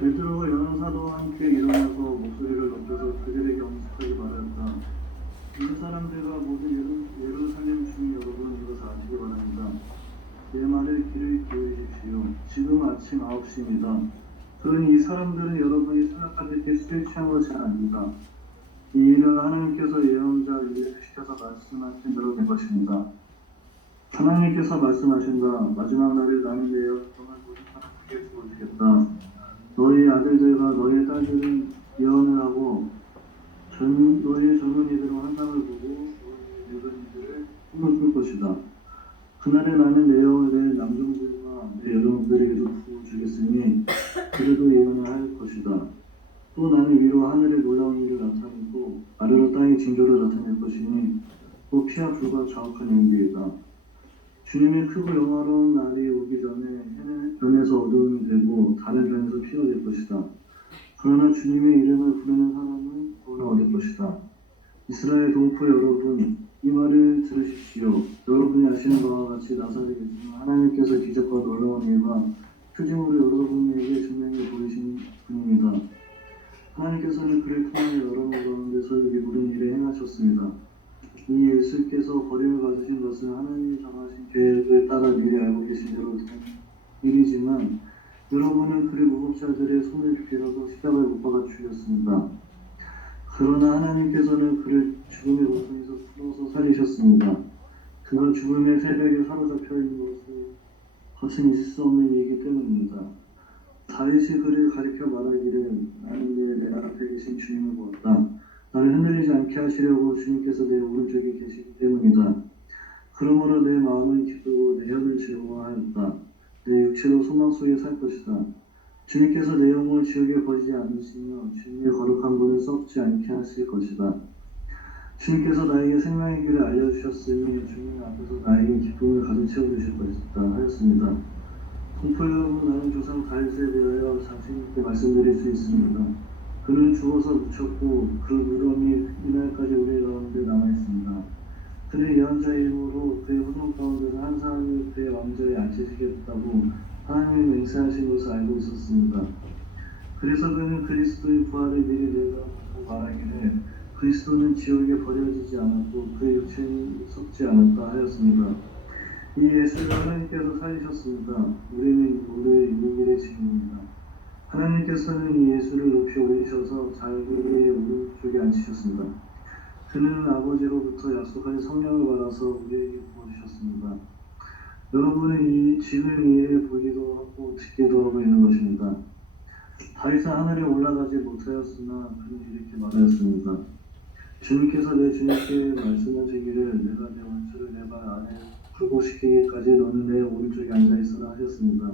베드로가 여러 사도와 함께 일어나서 목소리를 높여서 그들에게 엄숙하게 말하였다. 이 사람들과 모두 예루살렘 주민 여러분, 이것을 아시기 바랍니다. 내 말에 귀를 기울이십시오. 지금 아침 9시입니다. 그러니 이 사람들은 여러분이 생각하듯이 술에 취한 것이 아닙니다. 이 일은 하나님께서 예언자 일레를 시켜서 말씀하신 대로 된 것입니다. 하나님께서 말씀하신다. 마지막 날에 나는 내 영광을 모든 사람에게 보여주겠다. 너희 아들들과 너희 딸들은 예언을 하고 너희 젊은이들은 환상을 보고 너희 늙은이들을 꿈을 꿀 것이다. 그날에 나는 내 영을 내 남종들과 내 여종들에게도 부어주겠으니 그들도 예언을 할 것이다. 또 나는 위로 하늘에 놀라운 일을 나타내고 아래로 땅의 징조를 나타낼 것이니 또 피와 불과 자욱한 연기이다. 주님의 크고 영화로운 날이 오기 전에 해는 변해서 어두움이 되고 달은 변해서 피가 될 것이다. 그러나 주님의 이름을 부르는 사람은 구원을 얻을 것이다. 이스라엘 동포 여러분, 이 말을 들으십시오. 여러분이 아시는 바와 같이 나사렛에서는 하나님께서 기적과 놀라운 일과 표징으로 여러분에게 증명해 보이신 분입니다. 하나님께서는 그를 통하여 여러분 가운데서 여기 모든 일을 행하셨습니다. 이 예수께서 버림을 받으신 것은 하나님이 정하신 계획을 따라 미리 알고 계신 대로 된 일이지만 여러분은 그의 무법자들의 손을 빌어서 십자가에 못 박아 죽였습니다. 그러나 하나님께서는 그를 죽음의 고통에서 풀어서 살리셨습니다. 그가 죽음의 새벽에 사로잡혀 있는 것은 있을 수 없는 일이기 때문입니다. 다윗이 그를 가리켜 말하기를 나는 내 앞에 계신 주님을 보았다. 나를 흔들리지 않게 하시려고 주님께서 내 오른쪽에 계시기 때문이다. 그러므로 내 마음은 기쁘고 내 혀는 즐거워하였다. 내 육체도 소망 속에 살 것이다. 주님께서 내 영혼을 지옥에 버리지 않으시며 주님의 거룩한 분을 썩지 않게 하실 것이다. 주님께서 나에게 생명의 길을 알려주셨으니 주님 앞에서 나에게 기쁨을 가득 채워주실 것이다 하였습니다. 동포 여러분, 나는 조상 다윗에 대하여 자신있게 말씀드릴 수 있습니다. 그는 죽어서 묻혔고 그 무덤이 이날까지 우리 가운데 남아있습니다. 그는 예언자의 힘으로 그의 후손 가운데서 한 사람이 그의 왕좌에 앉히시겠다고 하나님이 맹세하신 것을 알고 있었습니다. 그래서 그는 그리스도의 부활을 미리 내다보고 말하기를 그리스도는 지옥에 버려지지 않았고 그의 육체는 썩지 않았다 하였습니다. 이 예수를 하나님께서 살리셨습니다. 우리는 모두의 유일의 증인입니다. 하나님께서는 이 예수를 높이 올리셔서 자기의 오른쪽에 앉히셨습니다. 그는 아버지로부터 약속하신 성령을 받아서 우리에게 부어주셨습니다. 여러분은 지금 이 일을 보기도 하고 듣기도 하고 있는 것입니다. 다윗은 하늘에 올라가지 못하였으나 그는 이렇게 말하였습니다. 주님께서 내 주님께 말씀하시기를 내가 내 원수를 내 발 아래 굴복시키기까지 너는 내 오른쪽에 앉아있으라 하셨습니다.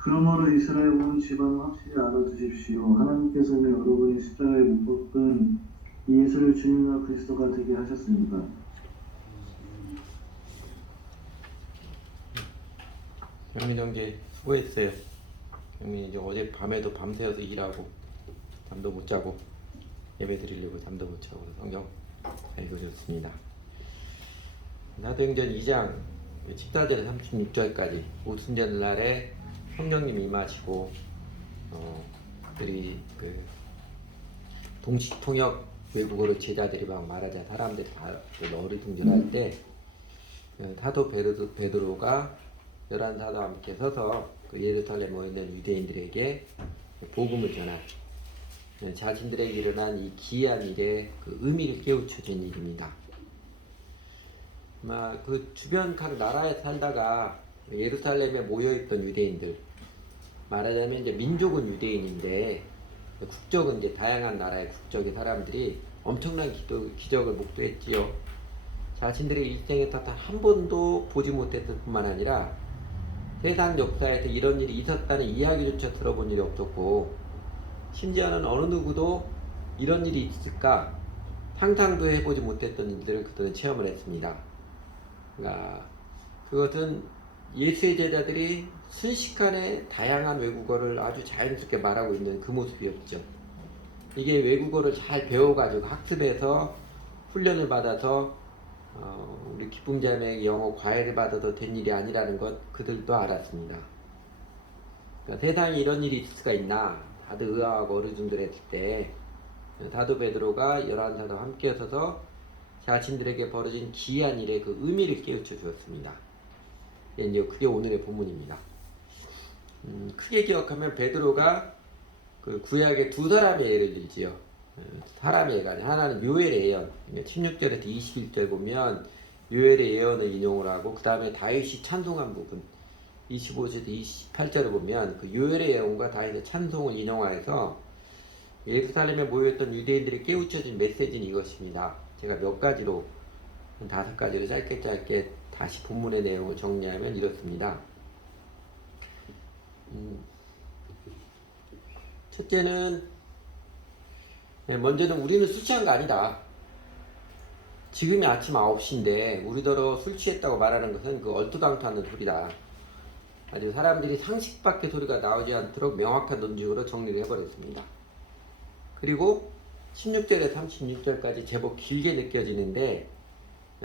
그러므로 이스라엘 온 집안을 확실히 알아두십시오. 하나님께서는 여러분이 십자가에 못 박은 이 예수를 주님과 그리스도가 되게 하셨습니다. 경민 형제 수고했어요. 경민이 이제 어제 밤에도 밤새워서 일하고 잠도 못 자고 예배 드리려고 잠도 못 자고 성경 잘 읽어줬습니다. 사도행전 2장 14절 36절까지 오순절 날에 성령님 임하시고 그들이 그 동시통역 외국어로 제자들이 막 말하자 사람들이 다 어리둥절할 때 사도 베드로가 11사도와 함께 서서 그 예루살렘에 모여있는 유대인들에게 복음을 전한 자신들에게 일어난 이 기이한 일의 그 의미를 깨우쳐준 일입니다. 그 주변 각 나라에 살다가 예루살렘에 모여있던 유대인들, 말하자면 이제 민족은 유대인인데 국적은 이제 다양한 나라의 국적의 사람들이 엄청난 기적을 목도했지요. 자신들의 일생에서 단 한 번도 보지 못했을 뿐만 아니라 세상 역사에서 이런 일이 있었다는 이야기조차 들어본 일이 없었고, 심지어는 어느 누구도 이런 일이 있을까 상상도 해보지 못했던 일들을 그들은 체험을 했습니다. 그러니까 그것은 예수의 제자들이 순식간에 다양한 외국어를 아주 자연스럽게 말하고 있는 그 모습이었죠. 이게 외국어를 잘 배워가지고 학습해서 훈련을 받아서 우리 기쁨자매의 영어 과외를 받아도 된 일이 아니라는 것 그들도 알았습니다. 그러니까 세상에 이런 일이 있을 수가 있나? 다들 의아하고 어르신들했을 때 사도 베드로가 11사도 함께 서서 자신들에게 벌어진 기이한 일의 그 의미를 깨우쳐 주었습니다. 이제 그게 오늘의 본문입니다. 크게 기억하면 베드로가 그 구약의 두 사람의 예를 들지요. 사람의 예가 아니라 하나는 요엘의 예언. 16절에서 21절 보면 요엘의 예언을 인용을 하고 그 다음에 다윗이 찬송한 부분 25절에서 28절을 보면 그 요엘의 예언과 다윗의 찬송을 인용하여서 예루살렘에 모였던 유대인들이 깨우쳐진 메시지는 이것입니다. 제가 몇 가지로 한 5가지로 짧게 다시 본문의 내용을 정리하면 이렇습니다. 첫째는 먼저는 우리는 술 취한 거 아니다. 지금이 아침 9시인데 우리더러 술 취했다고 말하는 것은 그 얼토당토하는 소리다. 아주 사람들이 상식밖의 소리가 나오지 않도록 명확한 논증으로 정리를 해버렸습니다. 그리고 16절에서 36절까지 제법 길게 느껴지는데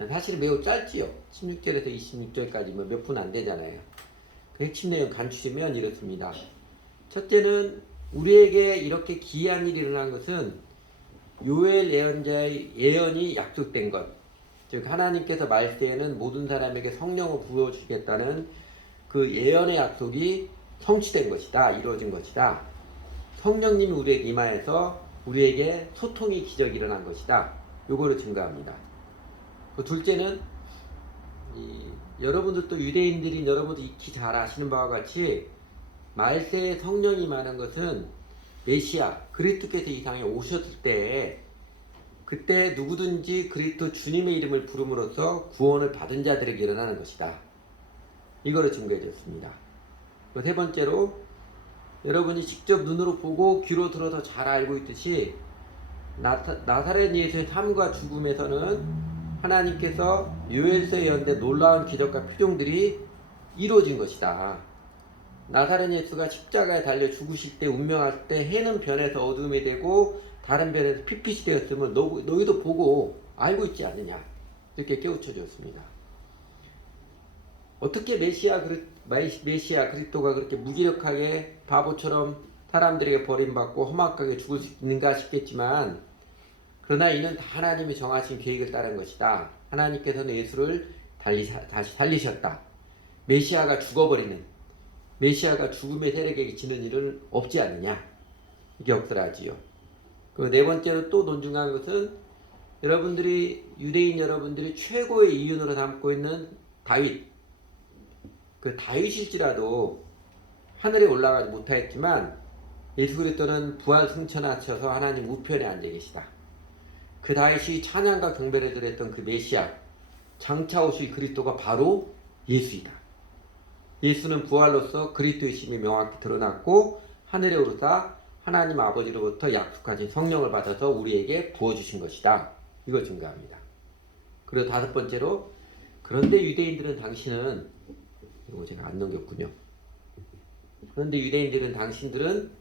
사실 매우 짧지요. 16절에서 26절까지 뭐 몇 분 안 되잖아요. 그 핵심 내용 간추리면 이렇습니다. 첫째는 우리에게 이렇게 기이한 일이 일어난 것은 요엘 예언자의 예언이 약속된 것, 즉 하나님께서 말세에는 모든 사람에게 성령을 부어주겠다는 그 예언의 약속이 성취된 것이다. 이루어진 것이다. 성령님이 우리에게 임하여서 우리에게 소통의 기적이 일어난 것이다. 요거를 증거합니다. 그 둘째는 여러분들도 유대인들인 여러분도 익히 잘 아시는 바와 같이 말세에 성령이 임하는 것은 메시아 그리스도께서 이 땅에 오셨을 때 그때 누구든지 그리스도 주님의 이름을 부름으로써 구원을 받은 자들에게 일어나는 것이다. 이거를 증거해 줬습니다. 세 번째로 여러분이 직접 눈으로 보고 귀로 들어서 잘 알고 있듯이 나사렛 예수의 삶과 죽음에서는 하나님께서 요엘서에 예언된 놀라운 기적과 표정들이 이루어진 것이다. 나사렛 예수가 십자가에 달려 죽으실 때 운명할 때 해는 변해서 어둠이 되고 다른 변에서 핏빛이 되었음을 너희도 보고 알고 있지 않느냐. 이렇게 깨우쳐 주었습니다. 어떻게 메시아 그리스도가 그렇게 무기력하게 바보처럼 사람들에게 버림받고 험악하게 죽을 수 있는가 싶겠지만 그러나 이는 다 하나님이 정하신 계획을 따른 것이다. 하나님께서는 예수를 다시 살리셨다. 메시아가 죽어버리는 메시아가 죽음의 세력에게 지는 일은 없지 않느냐. 이게 역설하지요. 그 네 번째로 또 논중한 것은 유대인 여러분들이 최고의 이윤으로 삼고 있는 다윗. 그 다윗일지라도 하늘에 올라가지 못하였지만 예수 그리스도는 부활 승천하셔서 하나님 우편에 앉아 계시다. 그 다윗이 찬양과 경배를 드렸던 그 메시아 장차 오실 그리스도가 바로 예수이다. 예수는 부활로서 그리스도의심이 명확히 드러났고 하늘에 오르사 하나님 아버지로부터 약속하신 성령을 받아서 우리에게 부어주신 것이다. 이걸 증거합니다. 그리고 5번째로 그런데 유대인들은 당신은 이거 제가 안 넘겼군요. 그런데 유대인들은 당신들은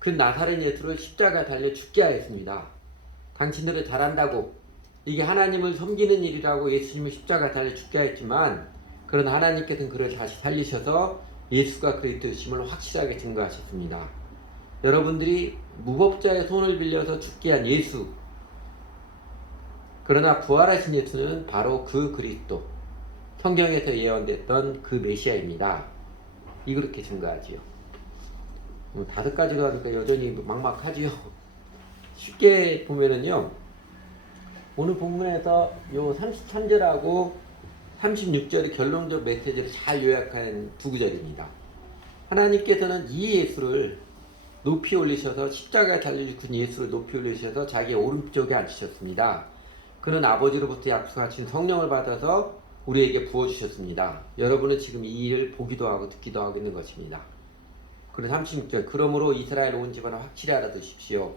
그 나사렛 예수를 십자가에 달려 죽게 하였습니다. 당신들은 잘한다고 이게 하나님을 섬기는 일이라고 예수님을 십자가에 달려 죽게 하였지만 그러나 하나님께서는 그를 다시 살리셔서 예수가 그리스도이심을 확실하게 증거하셨습니다. 여러분들이 무법자의 손을 빌려서 죽게 한 예수 그러나 부활하신 예수는 바로 그 그리스도 성경에서 예언됐던 그 메시아입니다. 이렇게 증거하지요. 5가지로 하니까 여전히 막막하지요. 쉽게 보면은요. 오늘 본문에서 요 33절하고 36절의 결론적 메시지를 잘 요약한 2구절입니다. 하나님께서는 이 예수를 높이 올리셔서 십자가에 달려 죽은 예수를 높이 올리셔서 자기 오른쪽에 앉히셨습니다. 그는 아버지로부터 약속하신 성령을 받아서 우리에게 부어주셨습니다. 여러분은 지금 이 일을 보기도 하고 듣기도 하고 있는 것입니다. 그리고 36절 그러므로 이스라엘 온 집안을 확실히 알아두십시오.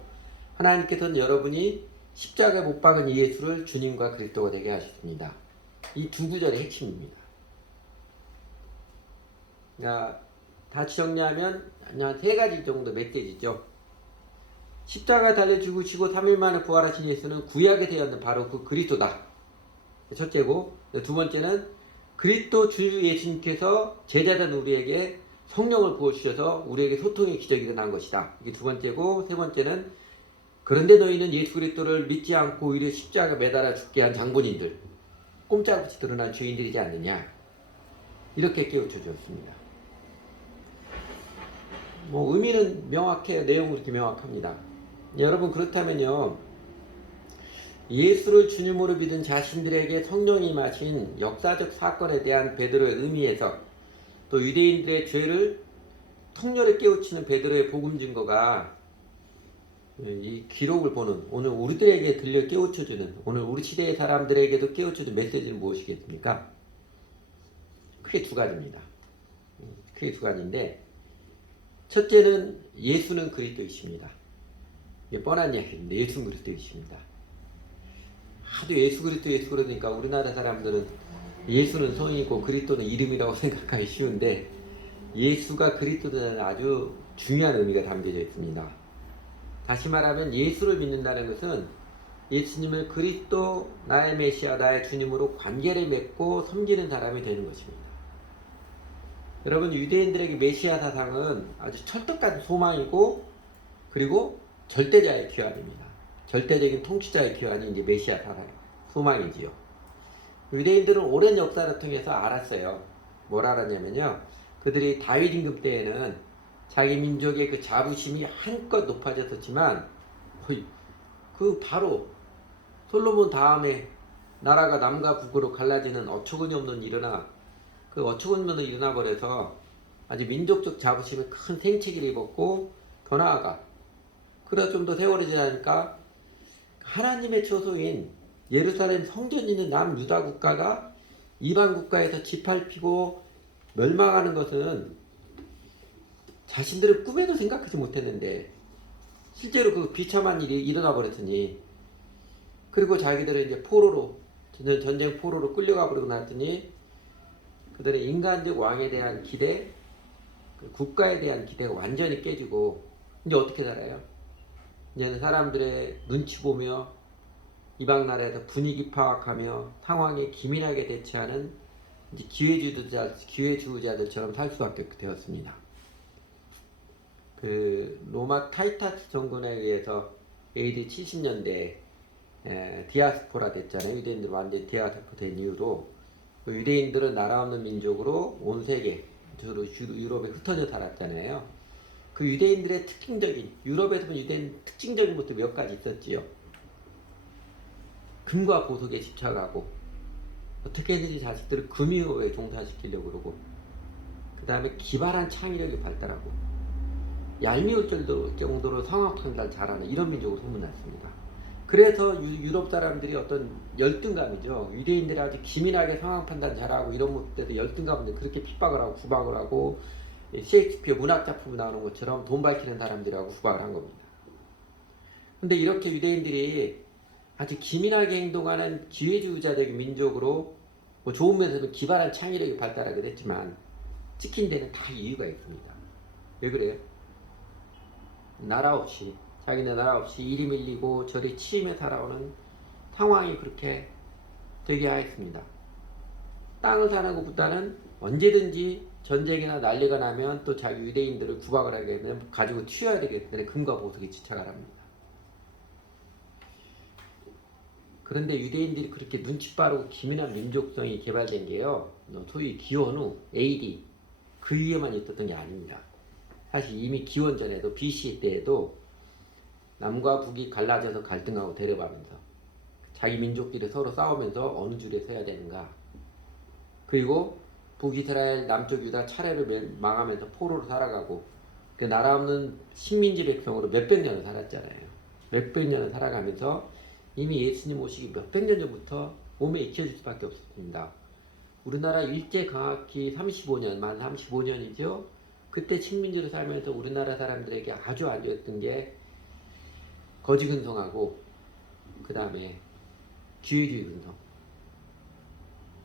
하나님께서는 여러분이 십자가에 못 박은 이 예수를 주님과 그리스도가 되게 하셨습니다. 이 2구절의 핵심입니다. 그러니까 다시 정리하면 한 3가지 정도 메시지죠. 십자가에 달려 죽으시고 3일 만에 부활하신 예수는 구약에 되었는 바로 그 그리스도다. 첫째고 2번째는 그리스도 주 예수님께서 제자된 우리에게 성령을 부어주셔서 우리에게 소통의 기적이 일어난 것이다. 이게 두 번째고, 세 번째는 그런데 너희는 예수 그리스도를 믿지 않고 오히려 십자가 매달아 죽게 한 장본인들, 꼼짝없이 드러난 죄인들이지 않느냐. 이렇게 깨우쳐 주었습니다. 뭐 의미는 명확해요. 내용은 그렇게 명확합니다. 여러분, 그렇다면요, 예수를 주님으로 믿은 자신들에게 성령이 임하신 역사적 사건에 대한 베드로의 의미에서, 또 유대인들의 죄를 통렬히 깨우치는 베드로의 복음 증거가 이 기록을 보는, 오늘 우리들에게 들려 깨우쳐주는, 오늘 우리 시대의 사람들에게도 깨우쳐주는 메시지는 무엇이겠습니까? 크게 두 가지입니다. 크게 두 가지인데, 첫째는 예수는 그리스도이십니다. 이게 뻔한 이야기인데 예수는 그리스도이십니다. 하도 예수 그리스도 그러니까 우리나라 사람들은 예수는 성이고 그리스도는 이름이라고 생각하기 쉬운데, 예수가 그리스도는 아주 중요한 의미가 담겨져 있습니다. 다시 말하면 예수를 믿는다는 것은 예수님을 그리스도, 나의 메시아, 나의 주님으로 관계를 맺고 섬기는 사람이 되는 것입니다. 여러분, 유대인들에게 메시아 사상은 아주 찰떡같은 소망이고, 그리고 절대자의 귀환입니다. 절대적인 통치자의 귀환이 이제 메시아 사상 소망이지요. 유대인들은 오랜 역사를 통해서 알았어요. 뭘 알았냐면요, 그들이 다윗 임금 때에는 자기 민족의 그 자부심이 한껏 높아졌었지만, 그 바로 솔로몬 다음에 나라가 남과 북으로 갈라지는 어처구니 없는 일이나, 그 어처구니 없는 일이 일어나 버려서 아주 민족적 자부심에 큰 생채기를 입었고, 더 나아가 그러다 좀 더 세월이 지나니까 하나님의 처소인 예루살렘 성전이 있는 남유다 국가가 이방 국가에서 짓밟히고 멸망하는 것은 자신들은 꿈에도 생각하지 못했는데 실제로 그 비참한 일이 일어나 버렸으니, 그리고 자기들은 이제 포로로, 전쟁 포로로 끌려가 버리고 났더니 그들의 인간적 왕에 대한 기대, 국가에 대한 기대가 완전히 깨지고, 이제 어떻게 살아요? 이제는 사람들의 눈치 보며 이방 나라에서 분위기 파악하며 상황에 기민하게 대처하는 이제 기회주의자들처럼 살 수밖에 되었습니다. 그 로마 타이타스 정권에 의해서 AD 70년대 디아스포라 됐잖아요. 유대인들 완전 디아스포라 된 이후로 그 유대인들은 나라 없는 민족으로 온 세계, 주로 유럽에 흩어져 살았잖아요. 그 유대인들의 특징적인, 유럽에서 본 유대인 특징적인 것도 몇 가지 있었지요. 금과 보석에 집착하고, 어떻게든지 자식들을 금융업에 종사시키려고 그러고, 그 다음에 기발한 창의력이 발달하고, 얄미울 정도로 상황 판단 잘하는 이런 민족으로 소문났습니다. 그래서 유럽 사람들이 어떤 열등감이죠. 유대인들이 아주 기민하게 상황 판단 잘하고 이런 것들에서 열등감을 그렇게 핍박을 하고 구박을 하고, 셰익스피어 문학작품 나오는 것처럼 돈 밝히는 사람들이라고 구박을 한 겁니다. 근데 이렇게 유대인들이 아주 기민하게 행동하는 기회주의자적인 민족으로, 뭐 좋은 면에서는 기발한 창의력이 발달하게 됐지만 찍힌 데는 다 이유가 있습니다. 왜 그래요? 나라 없이, 자기네 나라 없이 이리 밀리고 저리 치임에 살아오는 상황이 그렇게 되게 하였습니다. 땅을 사는 것보다는 언제든지 전쟁이나 난리가 나면 또 자기 유대인들을 구박을 하게 되면 가지고 튀어야 되기 때문에 금과 보석에 집착을 합니다. 그런데 유대인들이 그렇게 눈치 빠르고 기민한 민족성이 개발된 게요, 소위 기원 후 AD 그 이후에만 있었던 게 아닙니다. 사실 이미 기원 전에도 BC 때에도 남과 북이 갈라져서 갈등하고 대립하면서 자기 민족끼리 서로 싸우면서 어느 줄에 서야 되는가, 그리고 북이스라엘, 남쪽 유다 차례로 망하면서 포로로 살아가고, 그 나라 없는 식민지 백성으로 몇백 년을 살았잖아요. 몇백 년을 살아가면서 이미 예수님 오시기 몇백 년 전부터 몸에 익혀질 수밖에 없었습니다. 우리나라 일제강압기 35년, 만 35년이죠. 그때 식민지로 살면서 우리나라 사람들에게 아주 안 좋았던 게 거지근성하고, 그 다음에 기회주의 근성,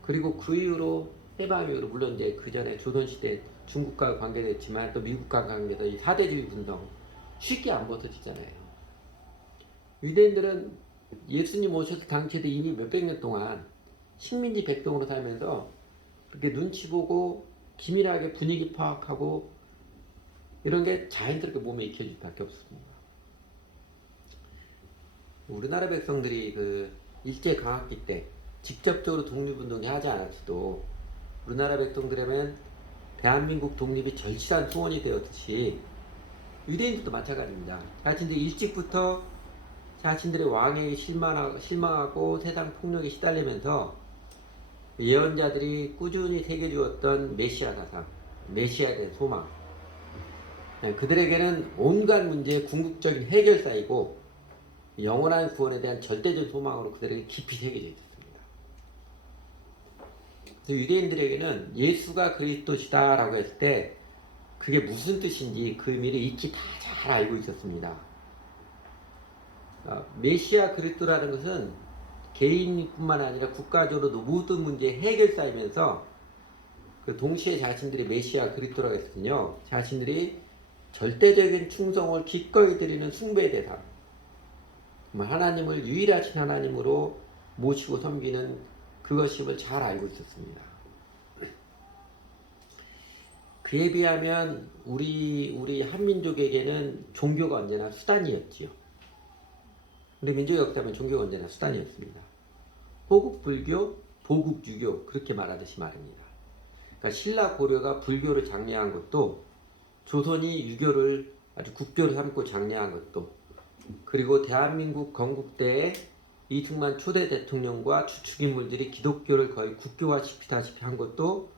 그리고 그 이후로 해방 이후로, 물론 이제 그 전에 조선시대 중국과 관계됐지만 또 미국과 관계도 이 사대주의 분성 쉽게 안 벗어지잖아요. 유대인들은 예수님 오셔서 당시에도 이미 몇백 년 동안 식민지 백성으로 살면서 그렇게 눈치 보고 기민하게 분위기 파악하고 이런 게 자연스럽게 몸에 익혀질 수밖에 없습니다. 우리나라 백성들이 그 일제 강압기 때 직접적으로 독립운동이 하지 않았어도 우리나라 백성들에면 대한민국 독립이 절실한 소원이 되었듯이 유대인들도 마찬가지입니다. 자신들이 일찍부터 자신들의 왕에게 실망하고 세상 폭력에 시달리면서 예언자들이 꾸준히 새겨주었던 메시아 사상, 메시아에 대한 소망, 그들에게는 온갖 문제의 궁극적인 해결사이고 영원한 구원에 대한 절대적 소망으로 그들에게 깊이 새겨져 있었습니다. 유대인들에게는 예수가 그리스도시다라고 했을 때 그게 무슨 뜻인지 그 의미를 익히 다 잘 알고 있었습니다. 메시아 그리스도라는 것은 개인뿐만 아니라 국가적으로도 모든 문제의 해결사이면서 그 동시에 자신들이 메시아 그리스도라고 했거든요. 자신들이 절대적인 충성을 기꺼이 드리는 숭배의 대상, 하나님을 유일하신 하나님으로 모시고 섬기는 그것임을 잘 알고 있었습니다. 그에 비하면 우리 한민족에게는 종교가 언제나 수단이었지요. 우리 민족 역사면 종교가 언제나 수단이었습니다. 호국 불교, 보국 유교 그렇게 말하듯이 말입니다. 그러니까 신라 고려가 불교를 장려한 것도 조선이 유교를 아주 국교로 삼고 장려한 것도 그리고 대한민국 건국때에 이승만 초대 대통령과 주축 인물들이 기독교를 거의 국교화시키다시피 한 것도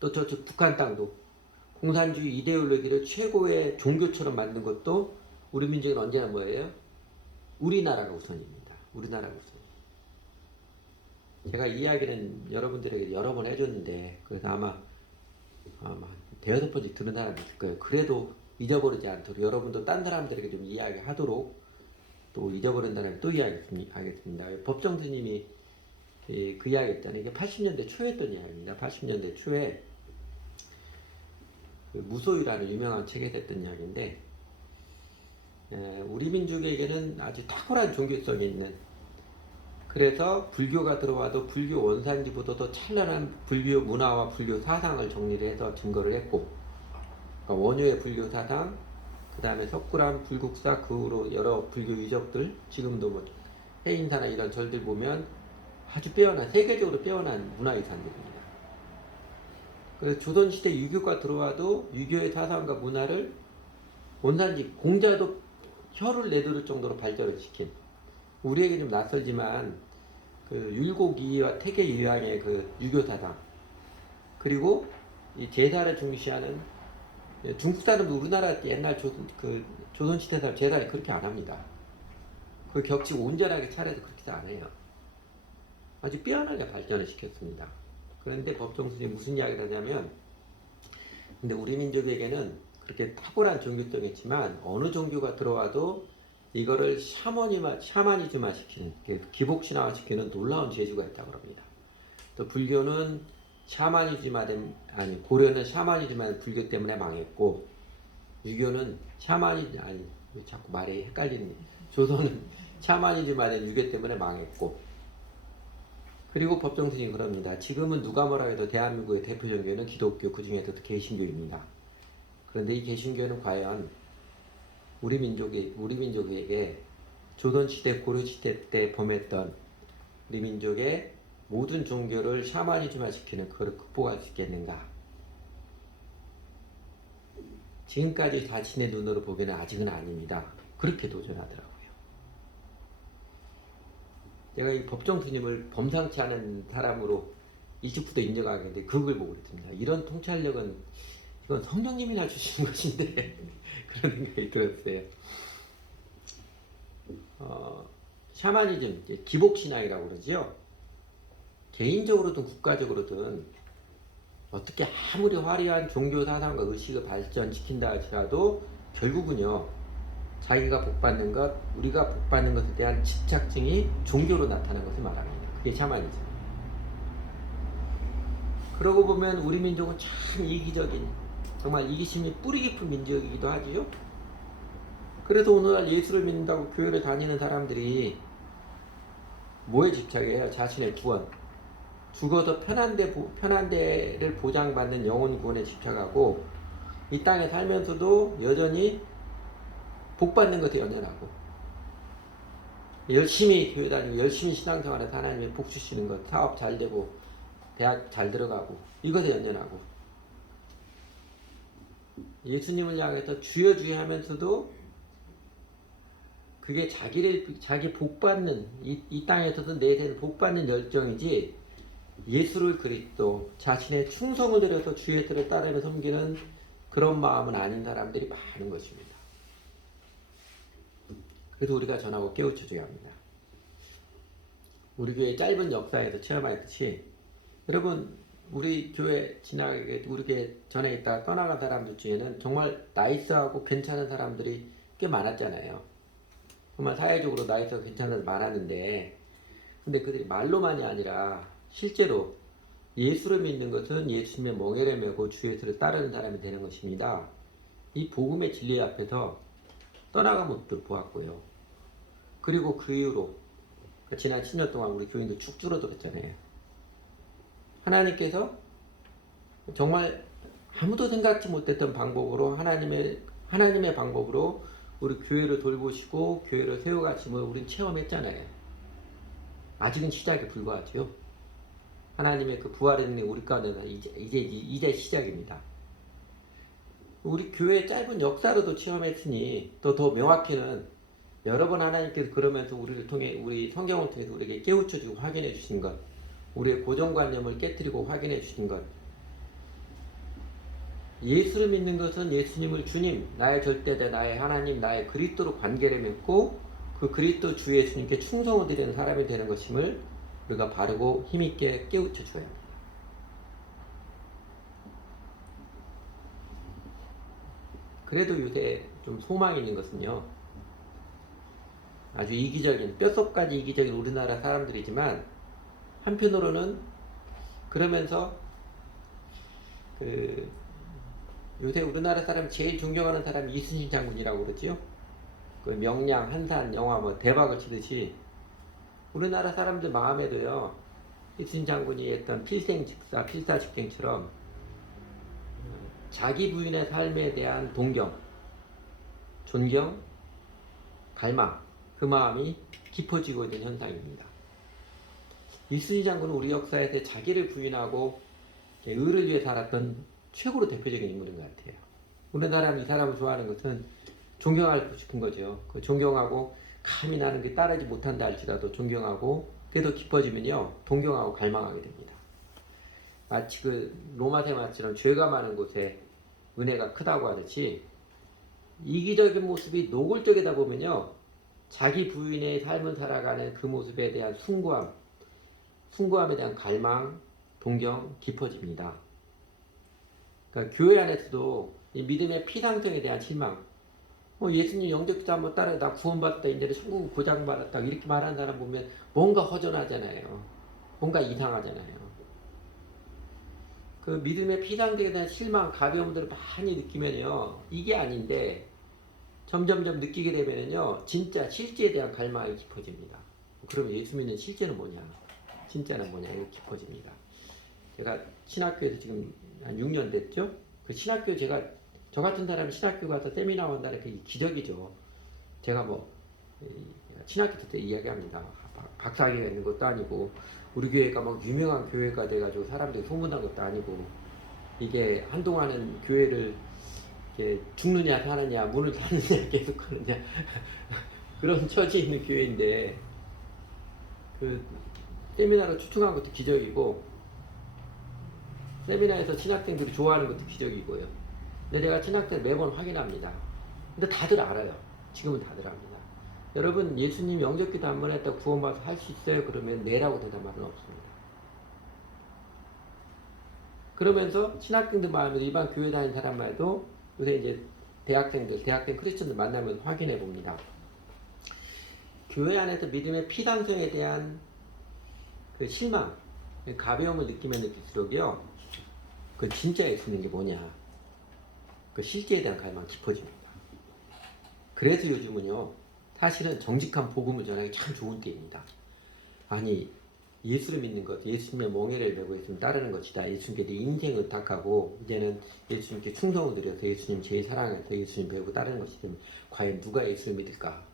또 저쪽 북한 땅도 공산주의 이데올로기를 최고의 종교처럼 만든 것도 우리 민족은 언제나 뭐예요? 우리나라가 우선입니다. 우리나라가 우선. 제가 이 이야기는 여러분들에게 여러 번 해줬는데 그래서 아마 대여섯 번째 들은 사람이 있을 거예요. 그래도 잊어버리지 않도록 여러분도 딴 사람들에게 좀 이야기하도록 또 잊어버린다는 또 이야기하겠습니다. 법정 스님이 그 이야기 했잖아요. 이게 80년대 초에 했던 이야기입니다. 80년대 초에 그 무소유라는 유명한 책에 됐던 이야기인데 우리 민족에게는 아주 탁월한 종교성이 있는 그래서 불교가 들어와도 불교 원산지보다 더 찬란한 불교 문화와 불교 사상을 정리를 해서 증거를 했고 그러니까 원효의 불교 사상 그 다음에 석굴암 불국사 그 후로 여러 불교 유적들 지금도 뭐 해인사나 이런 절들 보면 아주 빼어난 세계적으로 빼어난 문화유산들입니다. 그래서 조선시대 유교가 들어와도 유교의 사상과 문화를 원산지 공자도 혀를 내두를 정도로 발전을 시킨 우리에게 좀 낯설지만 그 율곡이와 태계유양의 그 유교 사상 그리고 이 제사를 중시하는 중국 사람도 우리나라 옛날 조선시대 사람 제사를 그렇게 안 합니다. 그 격식 온전하게 차려도 그렇게 안 해요. 아주 빼어나게 발전을 시켰습니다. 그런데 법정스님이 무슨 이야기를 하냐면 근데 우리 민족에게는 그렇게 탁월한 종교성이 있지만 어느 종교가 들어와도 이거를 샤머니즘화 시키는 기복신화화 시키는 놀라운 재주가 있다고 합니다. 또 불교는 고려는 샤머니즘화된 불교 때문에 망했고 유교는 왜 자꾸 말이 헷갈리는 조선은 샤머니즘화된 유교 때문에 망했고 그리고 법정스님이 그럽니다. 지금은 누가 뭐라 해도 대한민국의 대표 종교는 기독교 그 중에서도 개신교입니다. 그런데 이 개신교는 과연 우리 민족에게 조선시대 고려시대 때 범했던 우리 민족의 모든 종교를 샤머니즘화시키는 그걸 극복할 수 있겠는가? 지금까지 자신의 눈으로 보기에는 아직은 아닙니다. 그렇게 도전하더라고요. 제가 이 법정 스님을 범상치 않은 사람으로 일찍부터 인정하게 했는데 그걸 보고 있습니다. 이런 통찰력은 이건 성령님이나 주시는 것인데 그런 생각이 들었어요. 샤머니즘, 기복신앙이라고 그러지요. 개인적으로든 국가적으로든 어떻게 아무리 화려한 종교 사상과 의식을 발전시킨다 할지라도 결국은요. 자기가 복받는 것, 우리가 복받는 것에 대한 집착증이 종교로 나타나는 것을 말합니다. 그게 샤머니즘. 그러고 보면 우리 민족은 참 이기적인 정말 이기심이 뿌리 깊은 민족이기도 하지요. 그래서 오늘날 예수를 믿는다고 교회를 다니는 사람들이 뭐에 집착해요? 자신의 구원. 죽어서 편한 데를 보장받는 영혼 구원에 집착하고 이 땅에 살면서도 여전히 복 받는 것에 연연하고 열심히 교회 다니고 열심히 신앙생활해서 하나님의 복 주시는 것, 사업 잘 되고 대학 잘 들어가고 이것에 연연하고 예수님을 향해서 주여 주여 하면서도 그게 자기 복 받는 이 땅에서도 내세는 복 받는 열정이지 예수를 그리스도 자신의 충성을 들여서 주의 뜻을 따르며 섬기는 그런 마음은 아닌 사람들이 많은 것입니다. 그래서 우리가 전하고 깨우쳐 줘야 합니다. 우리 교회 짧은 역사에서 체험했듯이 여러분 우리 교회 지나가게 우리 교회 전에 있다 떠나간 사람들 중에는 정말 나이스하고 괜찮은 사람들이 꽤 많았잖아요. 정말 사회적으로 나이스하고 괜찮은 사람들 많았는데 근데 그들이 말로만이 아니라 실제로 예수를 믿는 것은 예수님의 멍에를 메고 주 예수를 따르는 사람이 되는 것입니다. 이 복음의 진리 앞에서 떠나간 모습을 보았고요. 그리고 그 이후로 지난 10년 동안 우리 교인들 축 줄어들었잖아요. 하나님께서 정말 아무도 생각지 못했던 방법으로 하나님의 방법으로 우리 교회를 돌보시고 교회를 세워가심을 우리는 체험했잖아요. 아직은 시작에 불과하죠. 하나님의 그 부활의 능력이 우리 가운데 이제 시작입니다. 우리 교회의 짧은 역사로도 체험했으니 더 명확히는 여러 번 하나님께서 그러면서 우리를 통해 우리 성경을 통해서 우리에게 깨우쳐주고 확인해 주신 것, 우리의 고정관념을 깨뜨리고 확인해 주신 것. 예수를 믿는 것은 예수님을 주님, 나의 절대자, 나의 하나님, 나의 그리스도로 관계를 맺고 그 그리스도 주 예수님께 충성을 드리는 사람이 되는 것임을 우리가 바르고 힘있게 깨우쳐 줘야 합니다. 그래도 요새 좀 소망이 있는 것은요. 아주 이기적인, 뼛속까지 이기적인 우리나라 사람들이지만 한편으로는 그러면서 요새 우리나라 사람 제일 존경하는 사람이 이순신 장군이라고 그러지요. 그 명량, 한산, 영화 뭐 대박을 치듯이 우리나라 사람들 마음에도요. 이순신 장군이 했던 필생직사, 필사직경처럼 자기 부인의 삶에 대한 동경, 존경, 갈망 그 마음이 깊어지고 있는 현상입니다. 이순신 장군은 우리 역사에서 자기를 부인하고 의를 위해 살았던 최고로 대표적인 인물인 것 같아요. 우리나라는 이 사람을 좋아하는 것은 존경하고 싶은 거죠. 그 존경하고 감히 나는 그 따르지 못한다 할지라도 존경하고 그래도 깊어지면요 동경하고 갈망하게 됩니다. 마치 그 로마세 마치는 죄가 많은 곳에 은혜가 크다고 하듯이 이기적인 모습이 노골적이다 보면요 자기 부인의 삶을 살아가는 그 모습에 대한 숭고함에 대한 갈망, 동경 깊어집니다. 그러니까 교회 안에서도 이 믿음의 피상성에 대한 실망, 예수님 영접기도 한번 따라 나 구원받았다 이제 천국 보장받았다 이렇게 말하는 사람 보면 뭔가 허전하잖아요. 뭔가 이상하잖아요. 그 믿음의 피상성에 대한 실망, 가벼움들을 많이 느끼면요 이게 아닌데 점점점 느끼게 되면요 진짜 실제에 대한 갈망이 깊어집니다. 그러면 예수 믿는 실제는 뭐냐? 진짜는 뭐냐? 이거 깊어집니다. 제가 신학교에서 지금 한 6년 됐죠? 그 신학교 저 같은 사람이 신학교 가서 세미나 온다는 그 기적이죠. 제가 신학교 때 이야기합니다. 박사학위가 있는 것도 아니고 우리 교회가 막 유명한 교회가 돼가지고 사람들이 소문난 것도 아니고 이게 한동안은 교회를 이렇게 죽느냐 사느냐 문을 닫느냐 계속 하느냐 그런 처지에 있는 교회인데 그 세미나를 추천한 것도 기적이고 세미나에서 신학생들이 좋아하는 것도 기적이고요. 근데 내가 신학생 매번 확인합니다. 근데 다들 알아요. 지금은 다들 압니다. 여러분 예수님 영접기도 한 번 했다 구원받아서 할 수 있어요? 그러면 네라고 대답하는 없습니다. 그러면서 신학생들 마음에도 일반 교회 다니는 사람만 해도 요새 이제 대학생 크리스천들 만나면 확인해 봅니다. 교회 안에서 믿음의 피상성에 대한 그 실망, 가벼움을 느끼면 느낄수록요, 그 진짜 예수님이 뭐냐, 그 실제에 대한 갈망 깊어집니다. 그래서 요즘은요, 사실은 정직한 복음을 전하기 참 좋은 때입니다. 아니, 예수를 믿는 것, 예수님의 멍에를 메고 예수님 따르는 것이다. 예수님께 내 인생을 탁하고 이제는 예수님께 충성을 드려서 예수님 제일 사랑해서 예수님 배우고 따르는 것이기 때문에 과연 누가 예수를 믿을까?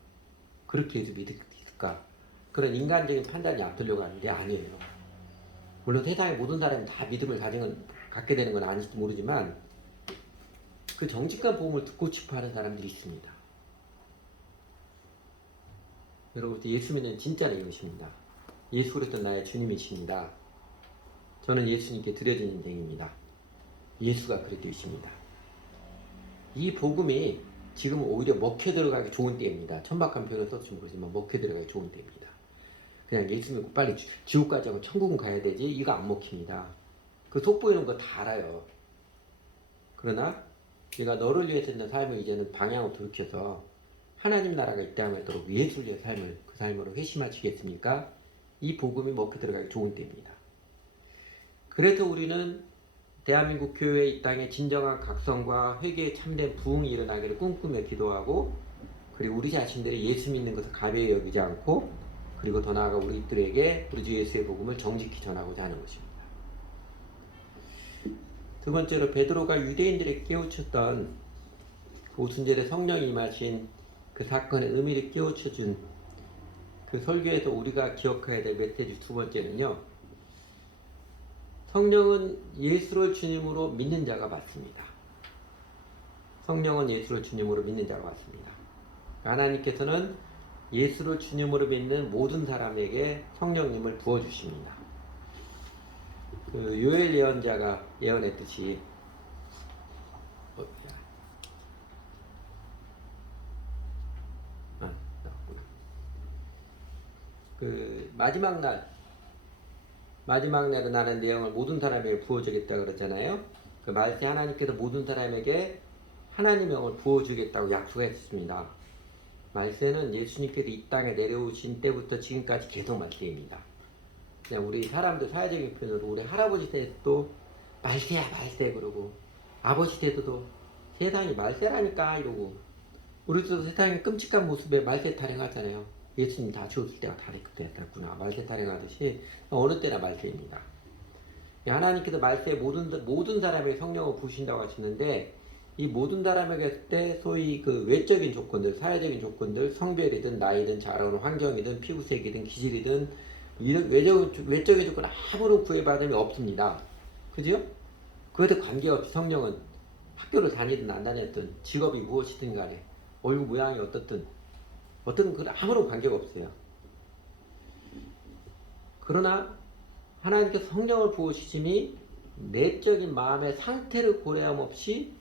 그렇게 예수 믿을까? 그런 인간적인 판단이 앞서려고 하는데 아니에요. 물론 세상의 모든 사람이 다 믿음을 갖게 되는 건 아닐지도 모르지만 그 정직한 복음을 듣고 싶어 하는 사람들이 있습니다. 여러분, 예수 믿는 진짜는 이것입니다. 예수 그리스도 나의 주님이십니다. 저는 예수님께 드려진 인생입니다. 예수가 그리스도이십니다. 이 복음이 지금 오히려 먹혀 들어가기 좋은 때입니다. 천박한 표현을 썼을지 모르지만 먹혀 들어가기 좋은 때입니다. 그냥 예수 믿고 빨리 지옥까지 하고 천국은 가야 되지 이거 안 먹힙니다. 그 속보이는 거 다 알아요. 그러나 내가 너를 위해서 있는 삶을 이제는 방향을 돌이켜서 하나님 나라가 이 땅에 있도록 예수를 위해 삶을 그 삶으로 회심하시겠습니까? 이 복음이 먹혀 들어가기 좋은 때입니다. 그래서 우리는 대한민국 교회 이 땅에 진정한 각성과 회개에 참된 부흥이 일어나기를 꿈꾸며 기도하고 그리고 우리 자신들이 예수 믿는 것을 가벼이 여기지 않고 그리고 더 나아가 우리들에게 우리 주 예수의 복음을 정직히 전하고자 하는 것입니다. 두 번째로 베드로가 유대인들에게 깨우쳤던 그 오순절에 성령이 임하신 그 사건의 의미를 깨우쳐준 그 설교에서 우리가 기억해야 될 메시지 두 번째는요. 성령은 예수를 주님으로 믿는 자가 맞습니다. 성령은 예수를 주님으로 믿는 자가 맞습니다. 하나님께서는 예수를 주님으로 믿는 모든 사람에게 성령님을 부어주십니다. 그 요엘 예언자가 예언했듯이 그 마지막 날에 나는 내용을 모든 사람에게 부어주겠다 그러잖아요. 그 말세 하나님께서 모든 사람에게 하나님의 영을 부어주겠다고 약속했습니다. 말세는 예수님께서 이 땅에 내려오신 때부터 지금까지 계속 말세입니다. 그냥 우리 사람들 사회적인 표현으로 우리 할아버지 때도 말세야 말세 그러고 아버지 때도 세상이 말세라니까 이러고 우리도 세상의 끔찍한 모습에 말세 타령하잖아요. 예수님 다 죽었을 때가 다 그때였구나. 말세 타령하듯이 어느 때나 말세입니다. 하나님께서 말세에 모든 사람에게 성령을 부으신다고 하셨는데 이 모든 사람에게 했을 때 소위 그 외적인 조건들, 사회적인 조건들, 성별이든 나이든 자라오는 환경이든 피부색이든 기질이든 이런 외적인 조건 아무런 구애받음이 없습니다. 그죠? 그것에 관계없이 성령은 학교를 다니든 안 다녔든 직업이 무엇이든 간에 얼굴 모양이 어떻든 그 아무런 관계가 없어요. 그러나 하나님께서 성령을 부으시심이 내적인 마음의 상태를 고려함 없이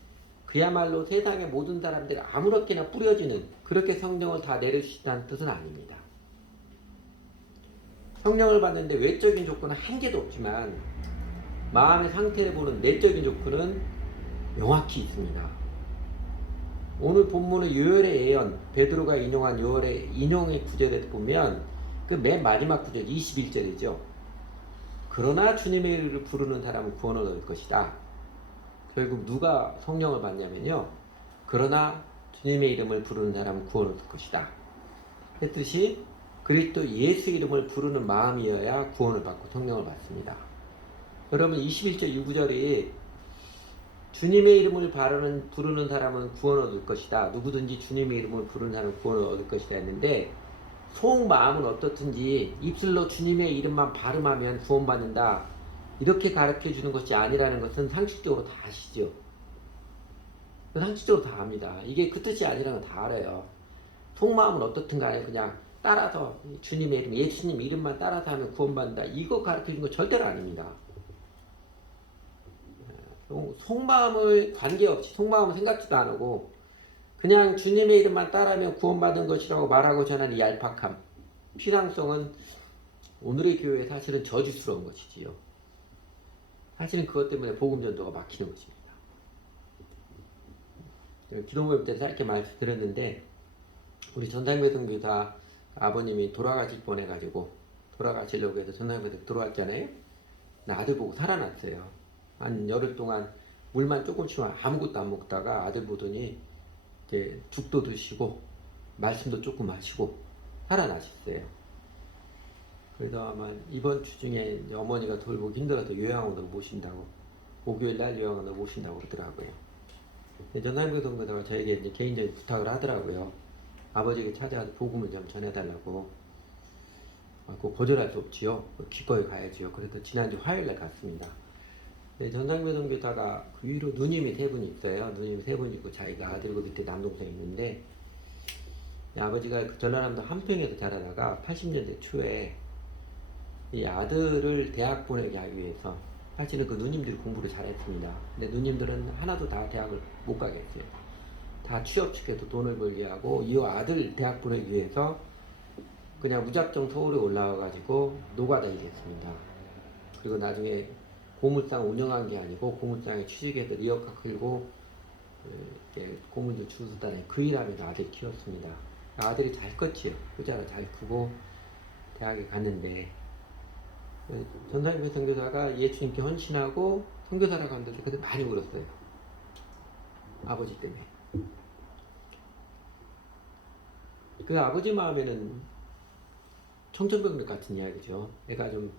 그야말로 세상의 모든 사람들이 아무렇게나 뿌려지는 그렇게 성령을 다 내려주시다는 뜻은 아닙니다. 성령을 받는데 외적인 조건은 한 개도 없지만 마음의 상태를 보는 내적인 조건은 명확히 있습니다. 오늘 본문의 요엘의 예언, 베드로가 인용한 요엘의 인용의 구절에서 보면 그 맨 마지막 구절 21절이죠. 그러나 주님의 이름을 부르는 사람은 구원을 얻을 것이다. 결국 누가 성령을 받냐면요. 그러나 주님의 이름을 부르는 사람은 구원을 얻을 것이다. 했듯이 그리스도 예수 이름을 부르는 마음이어야 구원을 받고 성령을 받습니다. 여러분 21절 6절이 주님의 이름을 부르는 사람은 구원을 얻을 것이다. 누구든지 주님의 이름을 부르는 사람은 구원을 얻을 것이다 했는데 속마음은 어떻든지 입술로 주님의 이름만 발음하면 구원받는다. 이렇게 가르쳐주는 것이 아니라는 것은 상식적으로 다 아시죠. 상식적으로 다 압니다. 이게 그 뜻이 아니라는 건 다 알아요. 속마음은 어떻든 간에 그냥 따라서 주님의 이름, 예수님 이름만 따라서 하면 구원받는다. 이거 가르쳐주는 거 절대로 아닙니다. 속마음을 관계없이 속마음을 생각지도 안 하고 그냥 주님의 이름만 따라하면 구원받은 것이라고 말하고자 하는 이 얄팍함, 피상성은 오늘의 교회에 사실은 저주스러운 것이지요. 사실은 그것 때문에 복음 전도가 막히는 것입니다. 기도 모임 때 짧게 말씀드렸는데 우리 전상배 선교사 아버님이 돌아가시려고 해서 전상배 들어왔잖아요. 나 아들 보고 살아났어요. 한 열흘 동안 물만 조금씩 아무것도 안 먹다가 아들 보더니 이제 죽도 드시고 말씀도 조금 하시고 살아나셨어요. 그래서 아마 이번 주 중에 이제 어머니가 돌보기 힘들어서 요양원으로 모신다고, 목요일 날 요양원으로 모신다고 그러더라고요. 전남교 동교사가 저에게 이제 개인적인 부탁을 하더라고요. 아버지에게 찾아와서 복음을 좀 전해달라고. 꼭 거절할 수 없지요. 기꺼이 가야지요. 그래서 지난주 화요일 날 갔습니다. 전남교 동교사가 그 위로 누님이 세 분 있어요. 누님이 세 분 있고 자기가 아들고 밑에 남동생이 있는데, 아버지가 그 전라남도 한평에서 자라다가 80년대 초에 이 아들을 대학 보내게 하기 위해서, 사실은 그 누님들이 공부를 잘했습니다. 근데 누님들은 하나도 다 대학을 못 가게 했어요. 다 취업시켜서 돈을 벌게 하고, 이 아들 대학 보내기 위해서 그냥 무작정 서울에 올라와가지고 노가다 일했습니다. 그리고 나중에 고물상 운영한 게 아니고 고물상에 취직해서 리어카 끌고 이렇게 고물도 주수단에 그 일하면서 아들 키웠습니다. 아들이 잘 컸지요. 효자가 잘 크고 대학에 갔는데, 전상배 선교사가 예수님께 헌신하고 선교사라고 하는데 그때 많이 울었어요. 아버지 때문에. 그 아버지 마음에는 청천벽력 같은 이야기죠. 애가 좀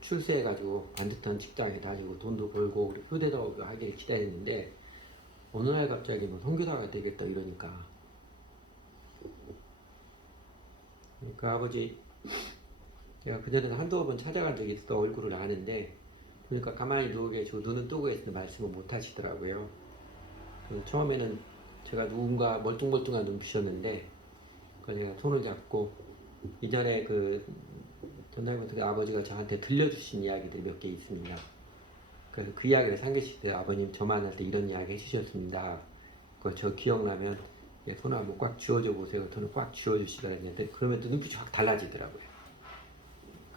출세해가지고 반듯한 직장에 다니고 돈도 벌고 효대도 하기를 기다렸는데, 어느 날 갑자기 뭐 선교사가 되겠다 이러니까, 그 아버지 제가 그전에도 한두 번 찾아간 적이 있어. 얼굴을 아는데 보니까 가만히 누워 계시고 눈은 뜨고 계시는데 말씀을 못 하시더라고요. 처음에는 제가 누군가 멀뚱멀뚱한 눈빛이었는데, 그걸 제가 손을 잡고, 이전에 그 전남교회 아버지가 저한테 들려주신 이야기들이 몇 개 있습니다. 그래서 그 이야기를 상기시킬 때, 아버님 저 만날 때 이런 이야기 해주셨습니다. 그거 저 기억나면 손을 한번 꽉 쥐어줘 보세요. 손을 꽉 쥐어주시라 했는데, 그러면 또 눈빛이 확 달라지더라고요.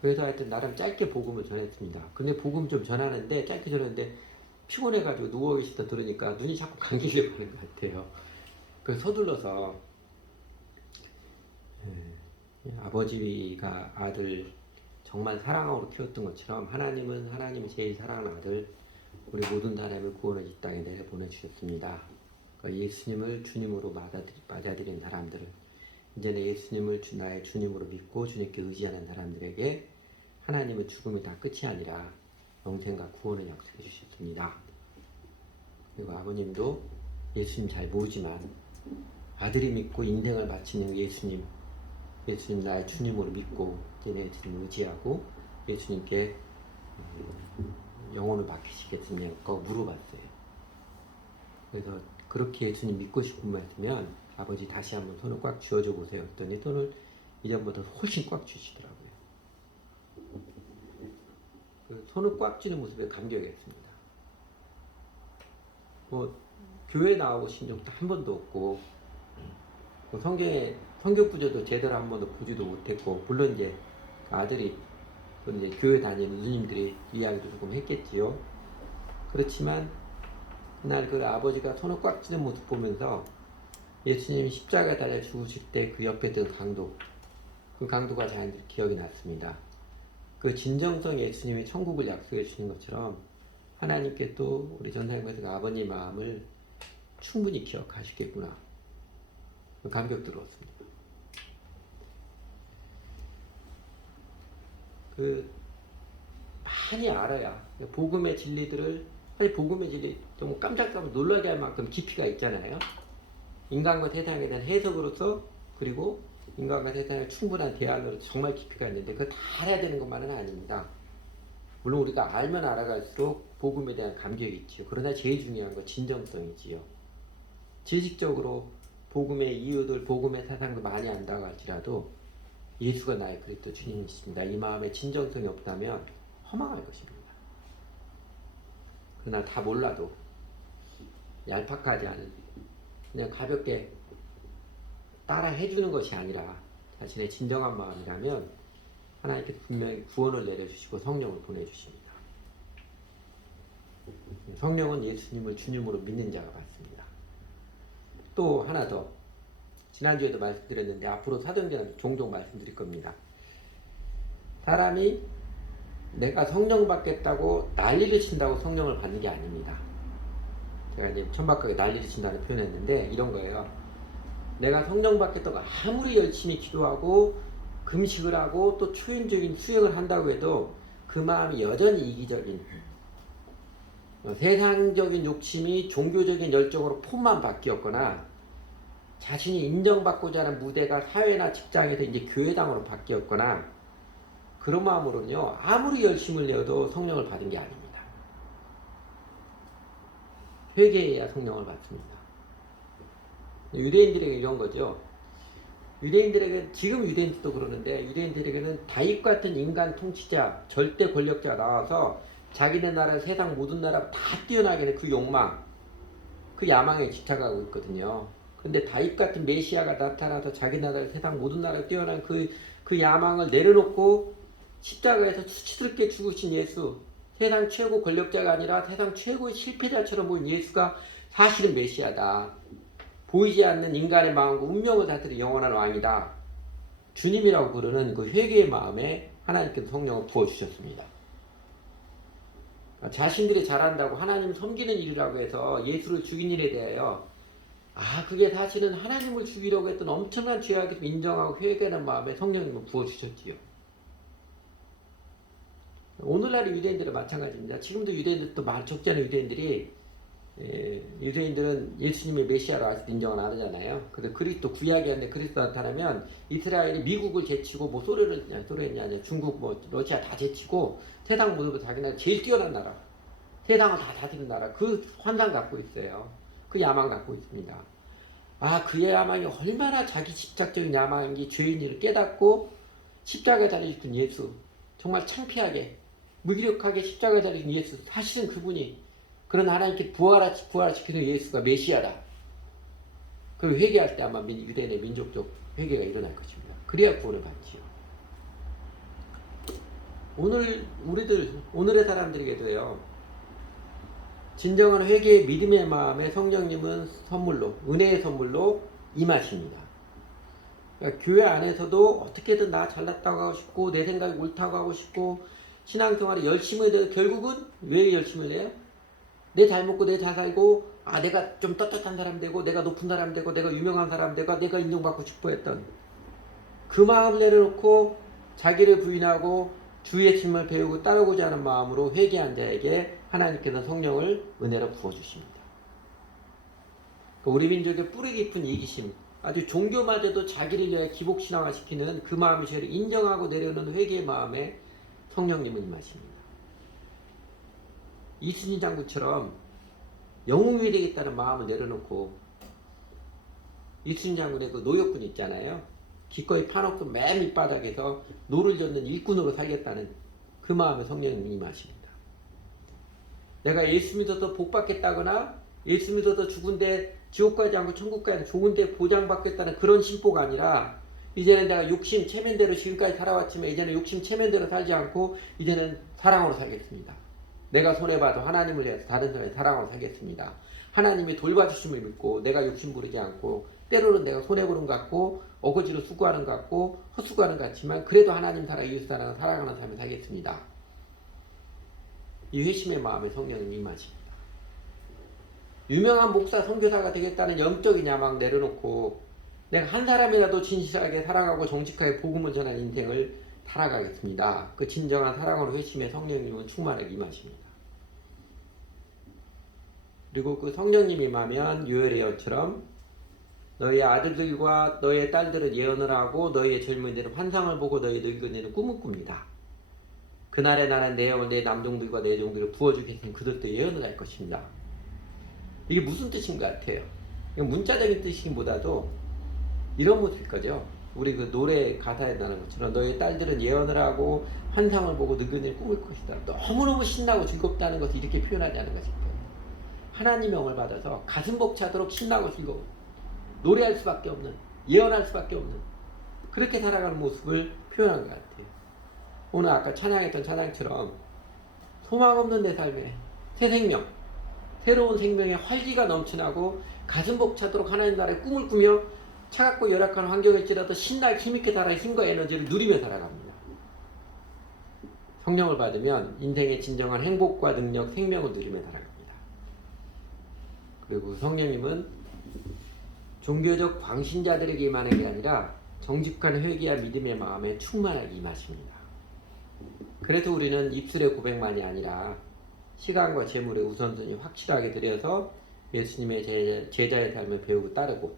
그래서 하여튼 나름 짧게 복음을 전했습니다. 근데 복음 좀 전하는데, 짧게 전했는데 피곤해가지고 누워 계시다 들으니까 눈이 자꾸 감기려고 하는 것 같아요. 그래서 서둘러서 아버지가 아들 정말 사랑으로 키웠던 것처럼, 하나님은 하나님이 제일 사랑하는 아들, 우리 모든 사람을 구원을 이 땅에 내려 보내주셨습니다. 예수님을 주님으로 맞아들인 사람들을, 이제는 예수님을 나의 주님으로 믿고 주님께 의지하는 사람들에게 하나님은 죽음이 다 끝이 아니라 영생과 구원을 약속해 주셨습니다. 그리고 아버님도 예수님 잘 모르지만 아들이 믿고 인생을 바치는 예수님 나의 주님으로 믿고 이제 예수님을 의지하고 예수님께 영혼을 맡기시겠느냐고 물어봤어요. 그래서 그렇게 예수님 믿고 싶은 말이면 아버지 다시 한번 손을 꽉 쥐어줘 보세요. 했더니 손을 이전보다 훨씬 꽉 쥐시더라고요. 그 손을 꽉 쥐는 모습에 감격했습니다. 뭐 교회 나와보신 적도 한 번도 없고, 성경 구조도 제대로 한 번도 보지도 못했고, 물론 이제 아들이 이제 교회 다니는 누님들이 이야기도 조금 했겠지요. 그렇지만 그날 그 아버지가 손을 꽉 쥐는 모습 보면서 예수님이 십자가에 달려 죽으실 때 그 옆에 든 강도, 그 강도가 잘 기억이 났습니다. 그 진정성 예수님이 천국을 약속해 주시는 것처럼 하나님께 또 우리 전사님께서 아버님 마음을 충분히 기억하시겠구나, 감격 들었습니다. 많이 알아야 복음의 진리들을, 사실 복음의 진리 너무 깜짝깜짝 놀라게 할 만큼 깊이가 있잖아요. 인간과 세상에 대한 해석으로서, 그리고 인간과 세상의 충분한 대화로 정말 깊이가 있는데, 그거 다 알아야 되는 것만은 아닙니다. 물론 우리가 알면 알아갈수록 복음에 대한 감격이 있지요. 그러나 제일 중요한 건 진정성이지요. 지식적으로 복음의 이유들, 복음의 사상도 많이 안다고 할지라도 예수가 나의 그리스도 주님이십니다, 이 마음에 진정성이 없다면 허망할 것입니다. 그러나 다 몰라도 얄팍하지 않은, 그냥 가볍게 따라 해주는 것이 아니라 자신의 진정한 마음이라면 하나님께서 분명히 구원을 내려주시고 성령을 보내주십니다. 성령은 예수님을 주님으로 믿는 자가 받습니다. 또 하나 더, 지난주에도 말씀드렸는데 앞으로 사도행전은 종종 말씀드릴 겁니다. 사람이 내가 성령 받겠다고 난리를 친다고 성령을 받는 게 아닙니다. 제가 이제 천박하게 난리를 친다는 표현을 했는데 이런 거예요. 내가 성령 받겠다고 아무리 열심히 기도하고 금식을 하고 또 초인적인 수행을 한다고 해도 그 마음이 여전히 이기적인 세상적인 욕심이 종교적인 열정으로 폼만 바뀌었거나 자신이 인정받고자 하는 무대가 사회나 직장에서 이제 교회당으로 바뀌었거나 그런 마음으로는요 아무리 열심을 내어도 성령을 받은 게 아닙니다. 회개해야 성령을 받습니다. 유대인들에게 이런 거죠. 유대인들에게 지금 유대인들도 그러는데 유대인들에게는 다윗 같은 인간 통치자 절대 권력자가 나와서 자기네 나라 세상 모든 나라 다 뛰어나게 된 그 욕망 그 야망에 집착하고 있거든요. 근데 다윗 같은 메시아가 나타나서 자기 나라 세상 모든 나라 뛰어난 그 야망을 내려놓고 십자가에서 수치스럽게 죽으신 예수 세상 최고 권력자가 아니라 세상 최고의 실패자처럼 보인 예수가 사실은 메시아다. 보이지 않는 인간의 마음과 운명을 다스리는 영원한 왕이다. 주님이라고 부르는 그 회개의 마음에 하나님께서 성령을 부어주셨습니다. 자신들이 잘한다고 하나님 섬기는 일이라고 해서 예수를 죽인 일에 대하여 그게 사실은 하나님을 죽이려고 했던 엄청난 죄악을 인정하고 회개하는 마음에 성령님을 부어주셨지요. 오늘날의 유대인들은 마찬가지입니다. 지금도 유대인들도 적지 않은 유대인들이 유대인들은 예수님의 메시아로 아직도 인정을 안 하잖아요. 그래서 그리스도 구약이 안돼 그리스도 나타나면 이스라엘이 미국을 제치고 뭐 소련이냐 중국 뭐 러시아 다 제치고 세상 모두 자기네가 제일 뛰어난 나라 세상을 다 다스리는 나라 그 환상 갖고 있어요. 그 야망 갖고 있습니다. 그 야망이 얼마나 자기 집착적인 야망인지 죄인을 깨닫고 십자가에 달려 죽은 예수 정말 창피하게 무기력하게 십자가에 달려 죽은 예수 사실은 그분이 그런 하나님께 부활시키는 예수가 메시아다. 그 회개할 때 아마 유대인의 민족적 회개가 일어날 것입니다. 그래야 구원을 받지요. 오늘의 사람들에게도요. 진정한 회개의 믿음의 마음에 성령님은 은혜의 선물로 임하십니다. 그러니까 교회 안에서도 어떻게든 나 잘났다고 하고 싶고 내 생각이 옳다고 하고 싶고 신앙생활에 열심히 해도 결국은 왜 열심히 해요? 내 잘 먹고 내 잘 살고 내가 좀 떳떳한 사람 되고 내가 높은 사람 되고 내가 유명한 사람 되고 내가 인정받고 싶어 했던 그 마음을 내려놓고 자기를 부인하고 주의 예수님을 배우고 따르고자 하는 마음으로 회개한 자에게 하나님께서 성령을 은혜로 부어주십니다. 우리 민족의 뿌리 깊은 이기심 아주 종교마저도 자기를 위해 기복신앙화시키는 그 마음의 죄를 인정하고 내려놓는 회개의 마음에 성령님은 임하십니다. 이순신 장군처럼 영웅이 되겠다는 마음을 내려놓고 이순신 장군의 그 노역군 있잖아요. 기꺼이 판옥도 맨 밑바닥에서 노를 젓는 일꾼으로 살겠다는 그 마음에 성령님이 임하십니다. 내가 예수 믿어서 복 받겠다거나 예수 믿어서 죽은데 지옥 가지 않고 천국 가는 좋은데 보장받겠다는 그런 심보가 아니라 이제는 내가 욕심 체면대로 지금까지 살아왔지만 이제는 욕심 체면대로 살지 않고 이제는 사랑으로 살겠습니다. 내가 손해봐도 하나님을 위해서 다른 사람의 사랑으로 살겠습니다. 하나님이 돌봐주심을 믿고 내가 욕심 부리지 않고 때로는 내가 손해보는 것 같고 어거지로 수고하는 것 같고 헛수고하는 것 같지만 그래도 하나님 사랑 이웃 사랑을 사랑하는 삶을 살겠습니다. 이 회심의 마음에 성령은 임하십니다. 유명한 목사 선교사가 되겠다는 영적인 야망 내려놓고 내가 한 사람이라도 진실하게 사랑하고 정직하게 복음을 전하는 인생을 살아가겠습니다. 그 진정한 사랑으로 회심의 성령님은 충만하게 임하십니다. 그리고 그 성령님이 임하면 요엘의 예언처럼 너희의 아들들과 너희의 딸들은 예언을 하고 너희의 젊은이들은 환상을 보고 너희 늙은이는 꿈을 꿉니다. 그날에 나는 내 영을 내 남종들과 내 종들을 부어주겠으니 그들도 예언을 할 것입니다. 이게 무슨 뜻인 것 같아요? 문자적인 뜻이기보다도 이런 모습일 거죠. 우리 그 노래 가사에 나는 것처럼 너의 딸들은 예언을 하고 환상을 보고 늙은이를 꿈을 것이다. 너무너무 신나고 즐겁다는 것을 이렇게 표현하지 않은 것일 거예요. 하나님의 영을 받아서 가슴 벅차도록 신나고 즐거워 노래할 수밖에 없는 예언할 수밖에 없는 그렇게 살아가는 모습을 표현한 것 같아요. 오늘 아까 찬양했던 찬양처럼 소망 없는 내 삶에 새 생명 새로운 생명의 활기가 넘쳐나고 가슴 벅차도록 하나님 나라의 꿈을 꾸며 차갑고 열악한 환경일지라도 신나게 힘있게 살아 힘과 에너지를 누리며 살아갑니다. 성령을 받으면 인생의 진정한 행복과 능력, 생명을 누리며 살아갑니다. 그리고 성령님은 종교적 광신자들에게 임하는 게 아니라 정직한 회개와 믿음의 마음에 충만하게 임하십니다. 그래서 우리는 입술의 고백만이 아니라 시간과 재물의 우선순위 확실하게 들여서 예수님의 제자의 삶을 배우고 따르고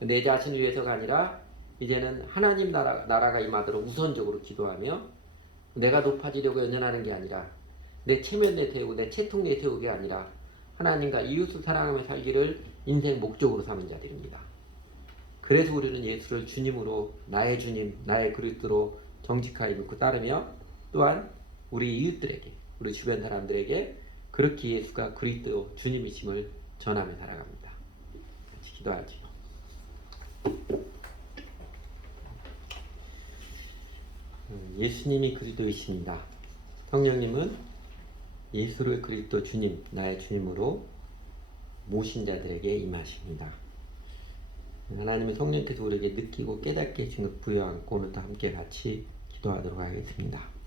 내 자신을 위해서가 아니라 이제는 하나님 나라가 임하도록 우선적으로 기도하며 내가 높아지려고 연연하는 게 아니라 내 체면에 태우고 내 체통에 태우는 게 아니라 하나님과 이웃을 사랑하며 살기를 인생 목적으로 삼은 자들입니다. 그래서 우리는 예수를 주님으로 나의 주님, 나의 그리스도로 정직하게 믿고 따르며 또한 우리 이웃들에게, 우리 주변 사람들에게 그렇게 예수가 그리스도 주님이심을 전하며 살아갑니다. 같이 기도하죠. 예수님이 그리스도이십니다. 성령님은 예수를 그리스도 주님, 나의 주님으로 모신 자들에게 임하십니다. 하나님의 성령께서 우리에게 느끼고 깨닫게 해주는 부여함고 오늘도 함께 같이 기도하도록 하겠습니다.